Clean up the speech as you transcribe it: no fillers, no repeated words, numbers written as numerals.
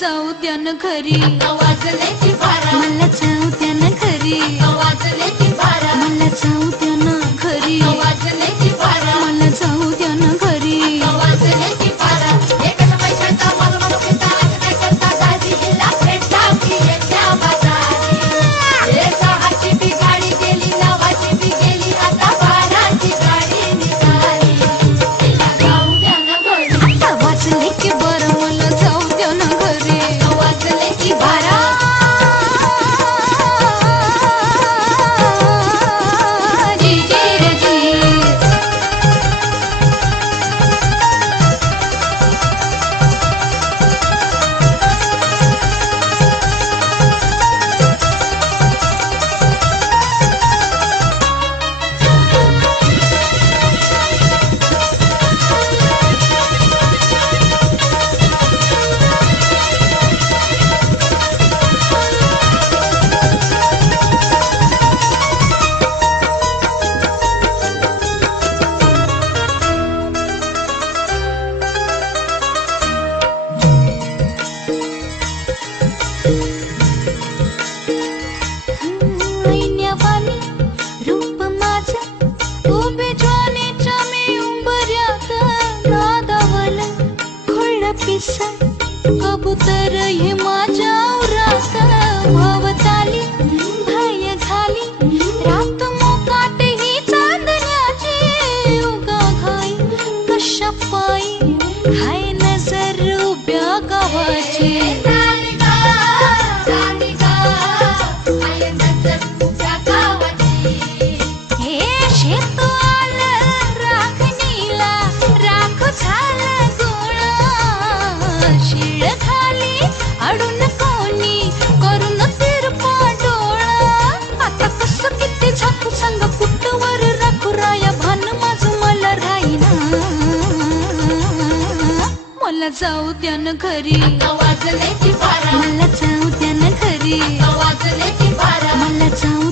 जाऊ द्या न घरी, वाजल्याची बारा, मला जाऊ द्या न घरी, वाजल्याची बारा, मला जाऊ द्या न घरी, वाजल्याची बारा, मला जाऊ द्या न घरी. वाजल्याची बारा. एकाच पैशाचा मालमत्ता घेता, आज काय करता दाजीला भेटा की येत्या बाजारी. एका हाती बी गाडी गेली, नावाची बी गेली, आता बाराची गाडी निघाली. तिला जाऊ द्या ना घरी, आता वाजले की बरं, मला जाऊ द्या न घरी. वाजल्याची बारा. जी जी रे जी. ऐन्यावानी रूप माझं, उभे ज्वानीच्या मी उंबऱ्यात नादावलं. खुळं पिसा कबूतर हे माझ्या उरात वावताली, भय झाली रात मोकाट ही चांदण्याची. उगा घाई कशा पायी हाय नजर उभ्या गावाची. हे शेत आलं राखणीला, राख झालं गोळा. शिळ खाली अडून कोणी करून तिरपा डोळा. आता कसं किती झाकू सांग, कुठवर राखू राया भान माझं मला राहीना. मला जाऊ द्या न घरी, वाजल्याची बारा, मला जाऊ द्या न घरी, वाजल्याची बारा, मला जाऊ